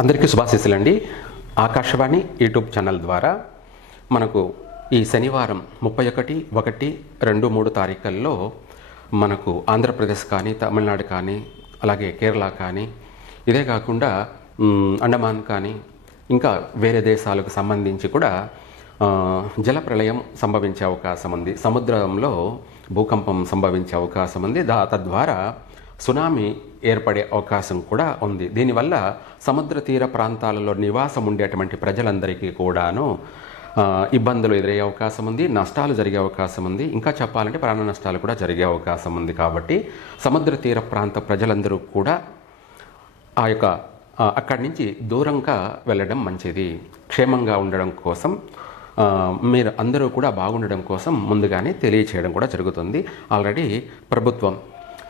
అందరికీ శుభాశీస్సులండి. Akashvani YouTube channel ద్వారా మనకు ఈ శనివారం ముప్పై ఒకటి ఒకటి రెండు మూడు తారీఖుల్లో మనకు ఆంధ్రప్రదేశ్ కానీ తమిళనాడు కానీ అలాగే కేరళ కానీ ఇదే కాకుండా అండమాన్ కానీ ఇంకా వేరే దేశాలకు సంబంధించి కూడా జల ప్రళయం సంభవించే అవకాశం ఉంది సముద్రంలో భూకంపం సంభవించే అవకాశం ఉంది దా తద్వారా సునామీ ఏర్పడే అవకాశం కూడా ఉంది. దీనివల్ల సముద్ర తీర ప్రాంతాలలో నివాసం ఉండేటువంటి ప్రజలందరికీ కూడాను ఇబ్బందులు ఎదురయ్యే అవకాశం ఉంది నష్టాలు జరిగే అవకాశం ఉంది. ఇంకా చెప్పాలంటే ప్రాణ నష్టాలు కూడా జరిగే అవకాశం ఉంది కాబట్టి సముద్ర తీర ప్రాంత ప్రజలందరూ కూడా ఆ యొక్క అక్కడి నుంచి దూరంగా వెళ్ళడం మంచిది. క్షేమంగా ఉండడం కోసం మీరు అందరూ కూడా బాగుండడం కోసం ముందుగానే తెలియచేయడం కూడా జరుగుతుంది. ఆల్రెడీ ప్రభుత్వం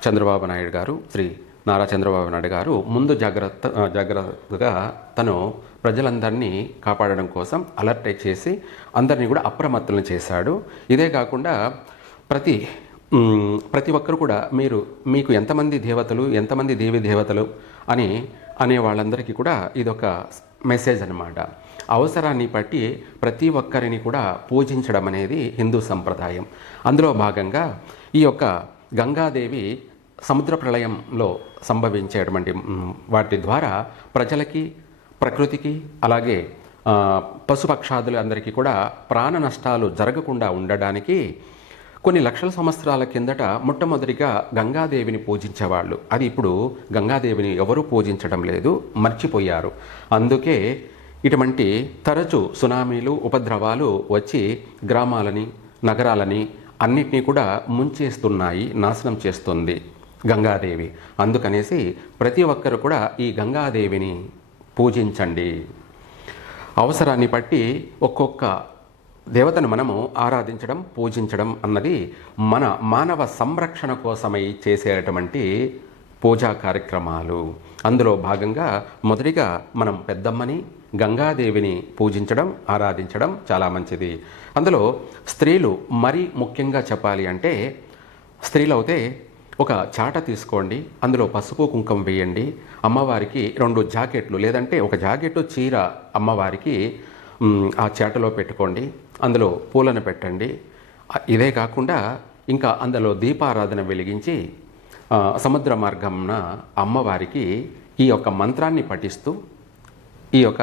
చంద్రబాబు నాయుడు గారు శ్రీ నారా చంద్రబాబు నాయుడు గారు ముందు జాగ్రత్త జాగ్రత్తగా తను ప్రజలందరినీ కాపాడడం కోసం అలర్ట్ చేసి అందరినీ కూడా అప్రమత్తులను చేశాడు. ఇదే కాకుండా ప్రతి ప్రతి ఒక్కరు కూడా మీరు మీకు ఎంతమంది దేవతలు ఎంతమంది దేవి దేవతలు అని అనే వాళ్ళందరికీ కూడా ఇదొక మెసేజ్ అనమాట అవసరాన్ని బట్టి ప్రతి ఒక్కరిని కూడా పూజించడం అనేది హిందూ సంప్రదాయం. అందులో భాగంగా ఈ యొక్క గంగాదేవి సముద్ర ప్రళయంలో సంభవించేటువంటి వాటి ద్వారా ప్రజలకి ప్రకృతికి అలాగే పశుపక్షాదులు అందరికీ కూడా ప్రాణ నష్టాలు జరగకుండా ఉండడానికి కొన్ని లక్షల సంవత్సరాల కిందట మొట్టమొదటిగా గంగాదేవిని పూజించేవాళ్ళు. అది ఇప్పుడు గంగాదేవిని ఎవరూ పూజించడం లేదు మర్చిపోయారు. అందుకే ఇటువంటి తరచు సునామీలు ఉపద్రవాలు వచ్చి గ్రామాలని నగరాలని అన్నిటినీ కూడా ముంచేస్తున్నాయి నాశనం చేస్తుంది. గంగాదేవి. అందుకనేసి ప్రతి ఒక్కరు కూడా ఈ గంగాదేవిని పూజించండి. అవసరాన్ని బట్టి ఒక్కొక్క దేవతను మనము ఆరాధించడం పూజించడం అన్నది మన మానవ సంరక్షణ కోసమై చేసేటువంటి పూజా కార్యక్రమాలు. అందులో భాగంగా మొదటిగా మనం పెద్దమ్మని గంగాదేవిని పూజించడం ఆరాధించడం చాలా మంచిది. అందులో స్త్రీలు మరీ ముఖ్యంగా చెప్పాలి అంటే స్త్రీలు అయితే ఒక చాట తీసుకోండి. అందులో పసుపు కుంకుమ వేయండి. అమ్మవారికి రెండు జాకెట్లు లేదంటే ఒక జాకెట్ చీర అమ్మవారికి ఆ చాటలో పెట్టుకోండి. అందులో పూలను పెట్టండి. ఇదే కాకుండా ఇంకా అందులో దీపారాధన వెలిగించి సముద్ర మార్గంన అమ్మవారికి ఈ యొక్క మంత్రాన్ని పఠిస్తూ ఈ యొక్క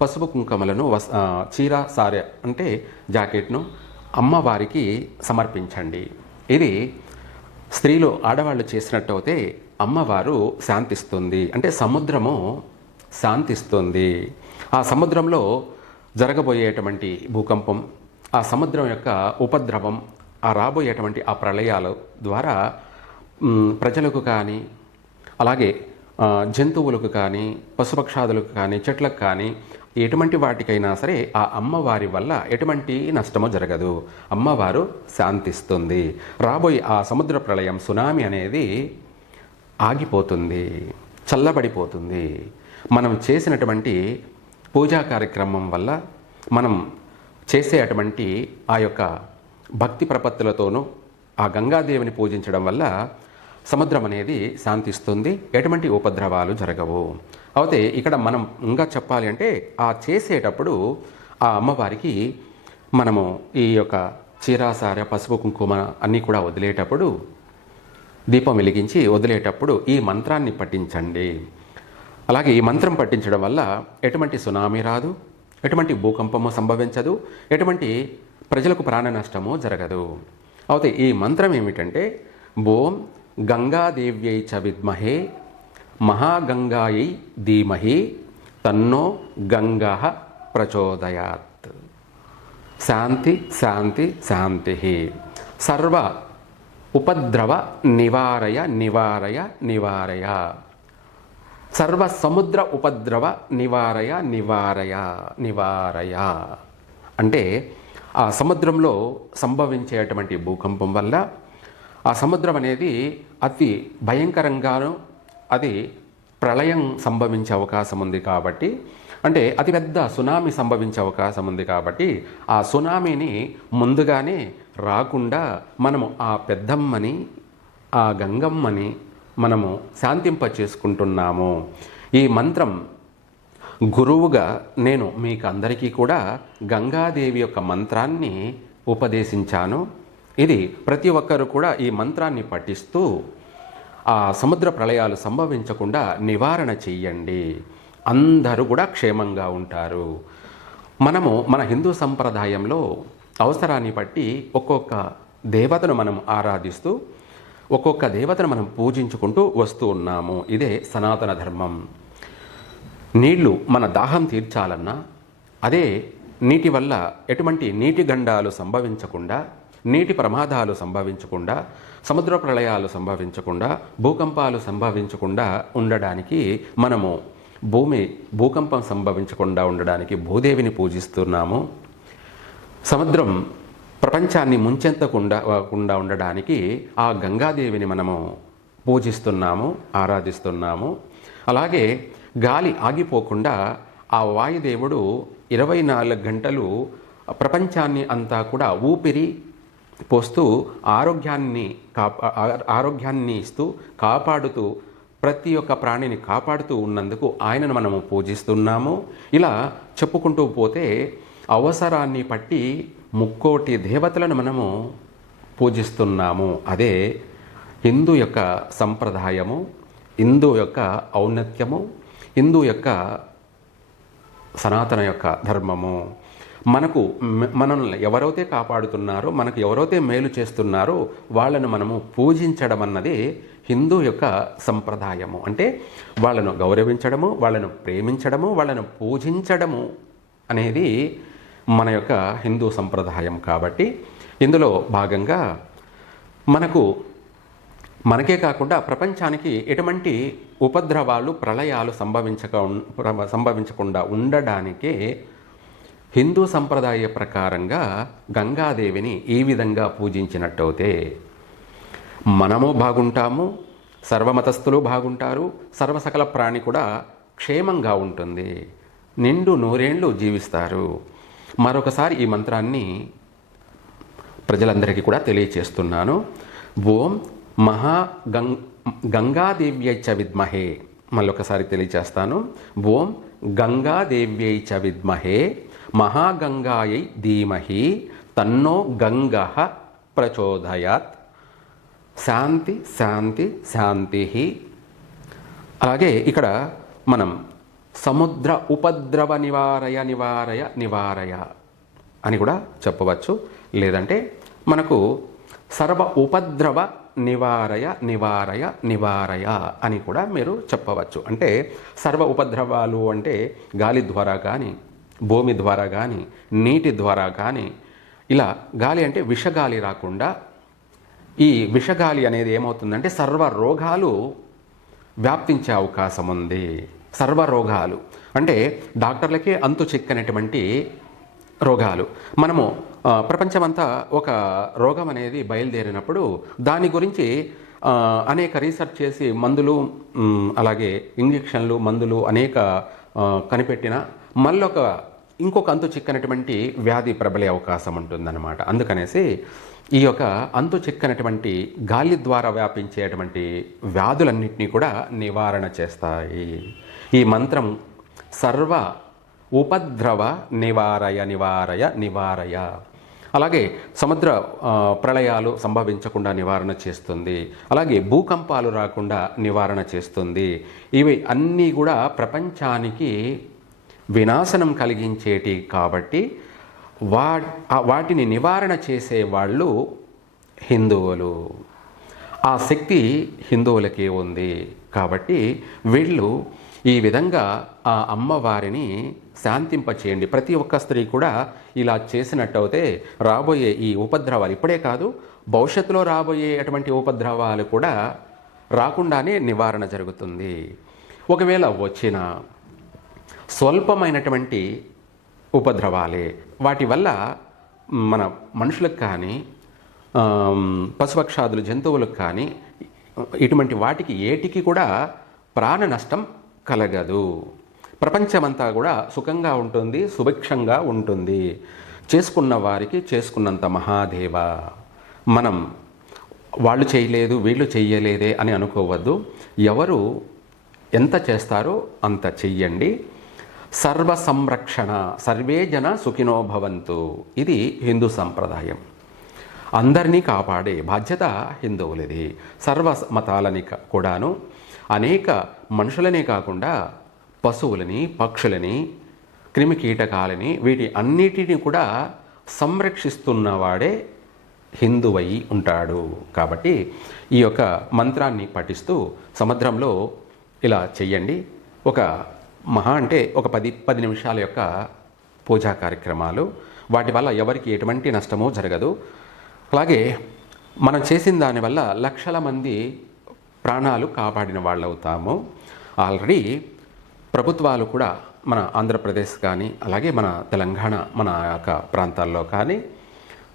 పసుపు కుంకుమలను వస్ చీర సారె అంటే జాకెట్ను అమ్మవారికి సమర్పించండి. ఇది స్త్రీలు ఆడవాళ్ళు చేసినట్టు అయితే అమ్మవారు శాంతిస్తుంది. అంటే సముద్రము శాంతిస్తుంది. ఆ సముద్రంలో జరగబోయేటువంటి భూకంపం ఆ సముద్రం యొక్క ఉపద్రవం ఆ రాబోయేటువంటి ఆ ప్రళయాల ద్వారా ప్రజలకు కానీ అలాగే జంతువులకు కానీ పశుపక్షాదులకు కానీ చెట్లకు కానీ ఎటువంటి వాటికైనా సరే ఆ అమ్మవారి వల్ల ఎటువంటి నష్టము జరగదు. అమ్మవారు శాంతిస్తుంది. రాబోయే ఆ సముద్ర ప్రళయం సునామీ అనేది ఆగిపోతుంది. చల్లబడిపోతుంది. మనం చేసినటువంటి పూజా కార్యక్రమం వల్ల మనం చేసే అటువంటి ఆ యొక్క భక్తి ప్రపత్తులతోనూ ఆ గంగాదేవిని పూజించడం వల్ల సముద్రం అనేది శాంతిస్తుంది ఎటువంటి ఉపద్రవాలు జరగవు. అయితే ఇక్కడ మనం ఇంకా చెప్పాలి అంటే ఆ చేసేటప్పుడు ఆ అమ్మవారికి మనము ఈ యొక్క చీరాసార పసుపు కుంకుమ అన్నీ కూడా వదిలేటప్పుడు దీపం వెలిగించి వదిలేటప్పుడు ఈ మంత్రాన్ని పఠించండి. అలాగే ఈ మంత్రం పఠించడం వల్ల ఎటువంటి సునామీ రాదు ఎటువంటి భూకంపము సంభవించదు ఎటువంటి ప్రజలకు ప్రాణ నష్టము జరగదు. అయితే ఈ మంత్రం ఏమిటంటే భూం గంగాదేవ్యై చ విద్మహే మహాగంగాయై ధీమహి తన్నో గంగా ప్రచోదయాత్. శాంతి శాంతి శాంతి. సర్వ ఉపద్రవ నివారయ నివారయ నివారయ. సర్వ సముద్ర ఉపద్రవ నివారయ నివారయ నివారయ. అంటే ఆ సముద్రంలో సంభవించేటువంటి భూకంపం వల్ల ఆ సముద్రం అనేది అతి భయంకరంగాను అది ప్రళయం సంభవించే అవకాశం ఉంది కాబట్టి అంటే అతిపెద్ద సునామీ సంభవించే అవకాశం ఉంది కాబట్టి ఆ సునామీని ముందుగానే రాకుండా మనము ఆ పెద్దమ్మని ఆ గంగమ్మని మనము శాంతింప చేసుకుంటున్నాము ఈ మంత్రం గురువుగా నేను మీకు అందరికీ కూడా గంగాదేవి యొక్క మంత్రాన్ని ఉపదేశించాను. ఇది ప్రతి ఒక్కరు కూడా ఈ మంత్రాన్ని పఠిస్తూ ఆ సముద్ర ప్రళయాలు సంభవించకుండా నివారణ చెయ్యండి. అందరూ కూడా క్షేమంగా ఉంటారు. మనము మన హిందూ సంప్రదాయంలో అవసరాన్ని బట్టి ఒక్కొక్క దేవతను మనం ఆరాధిస్తూ ఒక్కొక్క దేవతను మనం పూజించుకుంటూ వస్తూ ఉన్నాము. ఇదే సనాతన ధర్మం. నీళ్ళు మన దాహం తీర్చాలన్నా అదే నీటి వల్ల ఎటువంటి నీటి గండాలు సంభవించకుండా నీటి ప్రమాదాలు సంభవించకుండా సముద్ర ప్రళయాలు సంభవించకుండా భూకంపాలు సంభవించకుండా ఉండడానికి మనము భూమి భూకంపం సంభవించకుండా ఉండడానికి భూదేవిని పూజిస్తున్నాము. సముద్రం ప్రపంచాన్ని ముంచెంతకుండా కుండా ఉండడానికి ఆ గంగాదేవిని మనము పూజిస్తున్నాము ఆరాధిస్తున్నాము. అలాగే గాలి ఆగిపోకుండా ఆ వాయుదేవుడు ఇరవై నాలుగు గంటలు ప్రపంచాన్ని అంతా కూడా ఊపిరి పోస్తూ ఆరోగ్యాన్ని కాపా ఆరోగ్యాన్ని ఇస్తూ కాపాడుతూ ప్రతి ఒక్క ప్రాణిని కాపాడుతూ ఉన్నందుకు ఆయనను మనము పూజిస్తున్నాము. ఇలా చెప్పుకుంటూ పోతే అవసరాన్ని పట్టి ముక్కోటి దేవతలను మనము పూజిస్తున్నాము. అదే హిందూ యొక్క సంప్రదాయము హిందూ యొక్క ఔన్నత్యము హిందూ యొక్క సనాతన యొక్క ధర్మము. మనకు మనల్ని ఎవరైతే కాపాడుతున్నారో మనకు ఎవరైతే మేలు చేస్తున్నారో వాళ్ళను మనము పూజించడం అన్నది హిందూ యొక్క సంప్రదాయము. అంటే వాళ్ళను గౌరవించడము వాళ్ళను ప్రేమించడము వాళ్ళను పూజించడము అనేది మన యొక్క హిందూ సంప్రదాయం కాబట్టి ఇందులో భాగంగా మనకు మనకే కాకుండా ప్రపంచానికి ఎటువంటి ఉపద్రవాలు ప్రళయాలు సంభవించక ప్ర- సంభవించకుండా ఉండడానికే హిందూ సంప్రదాయ ప్రకారంగా గంగాదేవిని ఈ విధంగా పూజించినట్టయితే మనము బాగుంటాము సర్వమతస్థులు బాగుంటారు సర్వసకల ప్రాణి కూడా క్షేమంగా ఉంటుంది. నిండు నూరేండ్లు జీవిస్తారు. మరొకసారి ఈ మంత్రాన్ని ప్రజలందరికీ కూడా తెలియచేస్తున్నాను. ఓం మహా గంగ్ గంగాదేవ్యై చ విద్మహే. మళ్ళొకసారి తెలియచేస్తాను. ఓం గంగాదేవ్యై చ విద్మహే. మహాగంగాయై ధీమహి తన్నో గంగ ప్రచోదయాత్. శాంతి శాంతి శాంతి. అలాగే ఇక్కడ మనం సముద్ర ఉపద్రవ నివారయ నివారయ నివారయ అని కూడా చెప్పవచ్చు. లేదంటే మనకు సర్వ ఉపద్రవ నివారయ నివారయ నివారయ అని కూడా మీరు చెప్పవచ్చు. అంటే సర్వ ఉపద్రవాలు అంటే గాలి ద్వారా కానీ భూమి ద్వారా కానీ నీటి ద్వారా కానీ ఇలా గాలి అంటే విషగాలి రాకుండా ఈ విషగాలి అనేది ఏమవుతుందంటే సర్వ రోగాలు వ్యాప్తించే అవకాశం ఉంది. సర్వ రోగాలు. అంటే డాక్టర్లకే అంతు చిక్కనటువంటి రోగాలు. మనము ప్రపంచమంతా ఒక రోగం అనేది బయలుదేరినప్పుడు దాని గురించి అనేక రీసెర్చ్ చేసి మందులు అలాగే ఇంజెక్షన్లు మందులు అనేక కనిపెట్టిన మళ్ళొక ఇంకొక అంతు చిక్కనటువంటి వ్యాధి ప్రబలే అవకాశం ఉంటుందన్నమాట. అందుకనేసి ఈ యొక్క అంతు చిక్కనటువంటి గాలి ద్వారా వ్యాపించేటువంటి వ్యాధులన్నింటినీ కూడా నివారణ చేస్తాయి. ఈ మంత్రం సర్వ ఉపద్రవ నివారయ నివారయ నివారయ. అలాగే సముద్ర ప్రళయాలు సంభవించకుండా నివారణ చేస్తుంది. అలాగే భూకంపాలు రాకుండా నివారణ చేస్తుంది. ఇవి అన్నీ కూడా ప్రపంచానికి వినాశనం కలిగించేటి కాబట్టి వా వాటిని నివారణ చేసే వాళ్ళు హిందువులు. ఆ శక్తి హిందువులకే ఉంది కాబట్టి వీళ్ళు ఈ విధంగా ఆ అమ్మవారిని శాంతింపచేయండి. ప్రతి ఒక్క స్త్రీ కూడా ఇలా చేసినట్టయితే రాబోయే ఈ ఉపద్రవాలు ఇప్పుడే కాదు భవిష్యత్తులో రాబోయే అటువంటి ఉపద్రవాలు కూడా రాకుండానే నివారణ జరుగుతుంది. ఒకవేళ వచ్చిన స్వల్పమైనటువంటి ఉపద్రవాలే. వాటి వల్ల మన మనుషులకు కానీ పశుపక్షాదులు జంతువులకు కానీ ఇటువంటి వాటికి ఏటికి కూడా ప్రాణ నష్టం కలగదు. ప్రపంచమంతా కూడా సుఖంగా ఉంటుంది సుభిక్షంగా ఉంటుంది. చేసుకున్న వారికి చేసుకున్నంత మహాదేవ. మనం వాళ్ళు చేయలేదు వీళ్ళు చేయలేదే అని అనుకోవద్దు. ఎవరు ఎంత చేస్తారో అంత చెయ్యండి. సర్వ సంరక్షణ సర్వే జన సుఖినో భవంతు. ఇది హిందూ సంప్రదాయం. అందరినీ కాపాడే బాధ్యత హిందువులది. సర్వ మతాలని క- కూడాను అనేక మనుషులనే కాకుండా పశువులని పక్షులని క్రిమికీటకాలని వీటి అన్నిటిని కూడా సంరక్షిస్తున్నవాడే హిందువై ఉంటాడు. కాబట్టి ఈ యొక్క మంత్రాన్ని పఠిస్తూ సముద్రంలో ఇలా చెయ్యండి. ఒక మహా అంటే ఒక పది పది నిమిషాల యొక్క పూజా కార్యక్రమాలు. వాటి వల్ల ఎవరికి ఎటువంటి నష్టమో జరగదు. అలాగే మనం చేసిన దానివల్ల లక్షల మంది ప్రాణాలు కాపాడిన వాళ్ళు అవుతాము ఆల్రెడీ ప్రభుత్వాలు కూడా మన ఆంధ్రప్రదేశ్ కానీ అలాగే మన తెలంగాణ మన యొక్క ప్రాంతాల్లో కానీ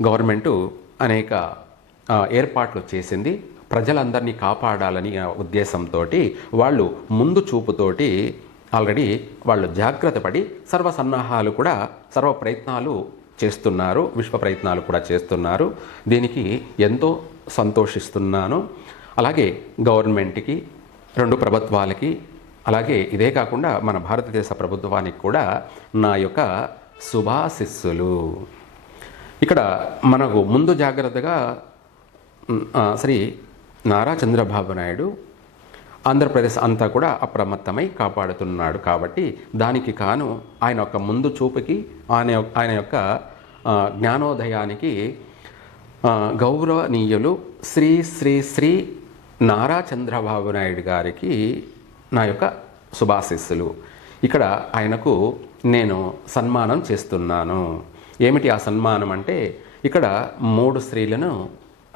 గవర్నమెంటు అనేక ఏర్పాట్లు చేసింది. ప్రజలందరినీ కాపాడాలని ఉద్దేశంతో వాళ్ళు ముందు చూపుతోటి ఆల్రెడీ వాళ్ళు జాగ్రత్త పడి సర్వ సన్నాహాలు కూడా సర్వ ప్రయత్నాలు చేస్తున్నారు విశ్వ ప్రయత్నాలు కూడా చేస్తున్నారు. దీనికి ఎంతో సంతోషిస్తున్నాను. అలాగే గవర్నమెంట్కి రెండు ప్రభుత్వాలకి అలాగే ఇదే కాకుండా మన భారతదేశ ప్రభుత్వానికి కూడా నా యొక్క శుభాశిస్సులు. ఇక్కడ మనకు ముందు జాగ్రత్తగా శ్రీ నారా చంద్రబాబు నాయుడు ఆంధ్రప్రదేశ్ అంతా కూడా అప్రమత్తమై కాపాడుతున్నాడు కాబట్టి దానికి కాను ఆయన యొక్క ముందు చూపుకి ఆయన యొక్క- ఆయన యొక్క జ్ఞానోదయానికి గౌరవనీయులు శ్రీ శ్రీ శ్రీ నారా చంద్రబాబు నాయుడు గారికి నా యొక్క శుభాశిస్సులు. ఇక్కడ ఆయనకు నేను సన్మానం చేస్తున్నాను. ఏమిటి ఆ సన్మానం అంటే ఇక్కడ మూడు స్త్రీలను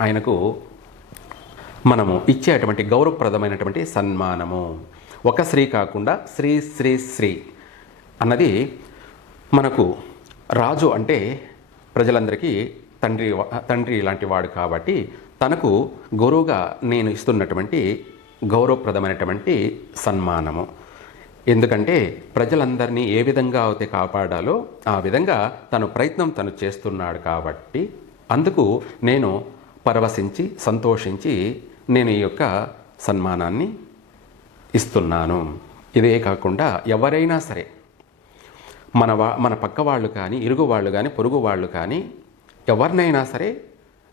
ఆయనకు మనము ఇచ్చేటువంటి గౌరవప్రదమైనటువంటి సన్మానము. ఒక స్త్రీ కాకుండా శ్రీ శ్రీ శ్రీ అన్నది మనకు రాజు అంటే ప్రజలందరికీ తండ్రి తండ్రి లాంటి వాడు కాబట్టి తనకు గురువుగా నేను ఇస్తున్నటువంటి గౌరవప్రదమైనటువంటి సన్మానము. ఎందుకంటే ప్రజలందరినీ ఏ విధంగా అయితే కాపాడాలో ఆ విధంగా తను ప్రయత్నం తను చేస్తున్నాడు కాబట్టి అందుకు నేను పరవశించి సంతోషించి నేను ఈ యొక్క సన్మానాన్ని ఇస్తున్నాను. ఇదే కాకుండా ఎవరైనా సరే మన వా మన పక్క వాళ్ళు కానీ ఇరుగు వాళ్ళు కానీ పొరుగు వాళ్ళు కానీ ఎవరినైనా సరే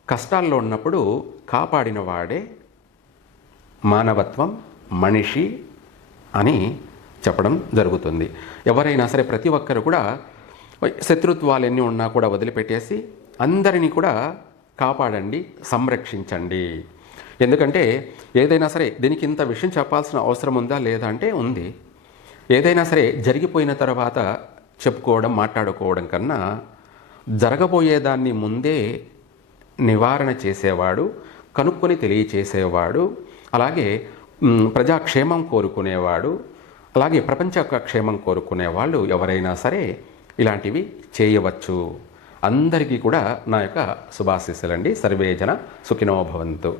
కష్టాల్లో ఉన్నప్పుడు కాపాడిన వాడే మానవత్వం మనిషి అని చెప్పడం జరుగుతుంది. ఎవరైనా సరే ప్రతి ఒక్కరు కూడా శత్రుత్వాలు ఎన్ని ఉన్నా కూడా వదిలిపెట్టేసి అందరినీ కూడా కాపాడండి సంరక్షించండి. ఎందుకంటే ఏదైనా సరే దీనికి ఇంత విషయం చెప్పాల్సిన అవసరం ఉందా లేదా అంటే ఉంది. ఏదైనా సరే జరిగిపోయిన తర్వాత చెప్పుకోవడం మాట్లాడుకోవడం కన్నా జరగబోయేదాన్ని ముందే నివారణ చేసేవాడు కనుక్కొని తెలియచేసేవాడు అలాగే ప్రజాక్షేమం కోరుకునేవాడు అలాగే ప్రపంచ క్షేమం కోరుకునే వాళ్ళు ఎవరైనా సరే ఇలాంటివి చేయవచ్చు. అందరికీ కూడా నా యొక్క శుభాశీస్సులండి. సర్వేజన సుఖినోభవంతు